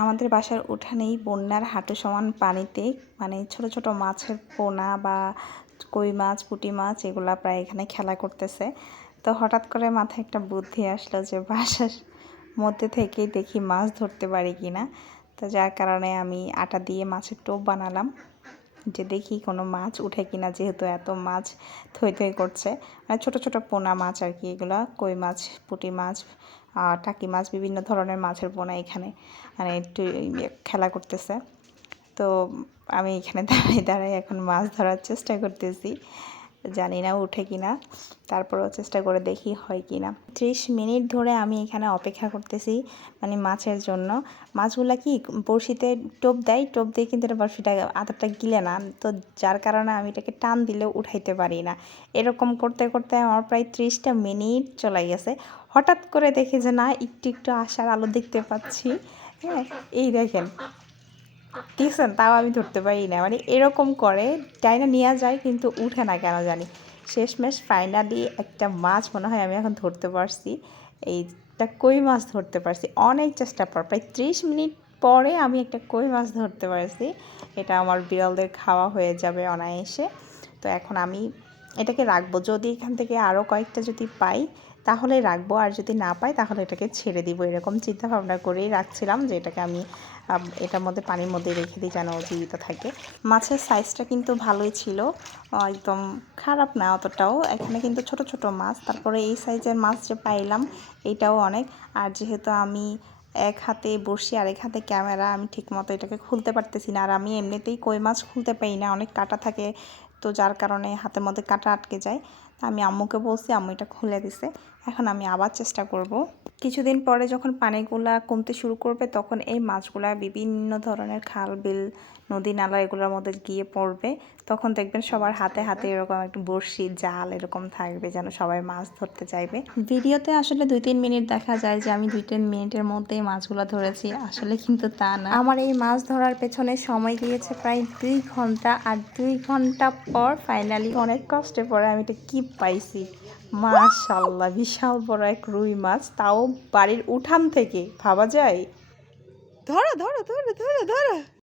আমাদের বাসার উঠানেই বন্যার হাঁটু সমান পানিতে মানে ছোট ছোট মাছের পোনা বা কই মাছ, পুঁটি মাছ, এগুলা প্রায় এখানে খেলা করতেছে। তো হঠাৎ করে মাথায় একটা বুদ্ধি আসলো যে বাসার মধ্যে থেকেই দেখি মাছ ধরতে পারি কি না তো যার কারণে আমি আটা দিয়ে মাছের টোপ বানালাম। যে দেখি কোনো মাছ উঠে কিনা, যেহেতু এত মাছ থই থই করছে। মানে ছোট ছোট পোনা মাছ আর কি, এগুলো কই মাছ, পুঁটি মাছ টাকি মাছ, বিভিন্ন ধরনের মাছের পোনা এখানে। মানে একটু ইয়ে খেলা করতেছে। তো আমি এখানে দাঁড়াই দাঁড়াই এখন মাছ ধরার চেষ্টা করতেছি। জানি না উঠে কিনা তারপরেও চেষ্টা করে দেখি হয় কিনা ত্রিশ মিনিট ধরে আমি এখানে অপেক্ষা করতেছি মানে মাছের জন্য। মাছগুলো কি বড়শিতে টোপ দেয়? টোপ দিয়ে কিন্তু এটা বড়শিটা আদারটা গিলে না। তো যার কারণে আমি এটাকে টান দিলেও উঠাইতে পারি না। এরকম করতে করতে আমার প্রায় ত্রিশটা মিনিট চলে গেছে। হঠাৎ করে দেখি যে না, একটু একটু আশার আলো দেখতে পাচ্ছি। হ্যাঁ এই দেখেন। দেখছেন তাও আমি ধরতে পারি না মানে এরকম করে ডাইনা নিয়ে যায়, কিন্তু উঠে না কেন জানি। শেষমেশ ফাইনালি একটা মাছ মনে হয় আমি এখন ধরতে পারছি। এইটা কই মাছ ধরতে পারছি? অনেক চেষ্টা পর, প্রায় ত্রিশ মিনিট পরে আমি একটা কই মাছ ধরতে পারছি। এটা আমার বিড়ালদের খাওয়া হয়ে যাবে অনায়াসে। তো এখন আমি এটাকে রাখব। যদি এখান থেকে আরও কয়েকটা যদি পাই, তাহলে রাখব। আর যদি না পাই, তাহলে এটাকে ছেড়ে দিব। এরকম চিন্তা ভাবনা করেই রাখছিলাম যে এটাকে আমি এটার মধ্যে পানির মধ্যে রেখে দিই যেন জীবিত থাকে। মাছের সাইজটা কিন্তু ভালোই ছিল। একদম খারাপ না অতটাও। এখানে কিন্তু ছোট ছোট মাছ। তারপরে এই সাইজের মাছ যে পাইলাম এইটাও অনেক। আর যেহেতু আমি এক হাতে বসি আর এক হাতে ক্যামেরা আমি ঠিকমতো এটাকে খুলতে পারতেছি না। আর আমি এমনিতেই কই মাছ খুলতে পারি না। অনেক কাটা থাকে। তো যার কারণে হাতের মধ্যে কাঁটা আটকে যায়। আমি আম্মুকে বলছি, আম্মু এটা খুলে দিছে। এখন আমি আবার চেষ্টা করব। কিছুদিন পরে যখন পানিগুলা কমতে শুরু করবে, তখন এই মাছগুলা বিভিন্ন ধরনের খাল, বিল, নদী, নালা এগুলোর মধ্যে গিয়ে পড়বে। তখন দেখবেন সবার হাতে হাতে এরকম একটা বড়শি, জাল এরকম থাকবে, যেন সবাই মাছ ধরতে চাইবে। ভিডিওতে আসলে দুই তিন মিনিট দেখা যায় যে আমি দুই তিন মিনিটের মধ্যেই মাছগুলো ধরেছি। আসলে কিন্তু তা না। আমার এই মাছ ধরার পেছনে সময় গিয়েছে প্রায় দুই ঘণ্টা। আর দুই ঘণ্টা পর ফাইনালি অনেক কষ্টে পরে আমি এটা কি পাইছি। মাশাল্লাহ, বিশাল বড় এক রুই মাছ, তাও বাড়ির উঠান থেকে, ভাবা যায়? ধরো ধরো ধরো ধরো ধরো।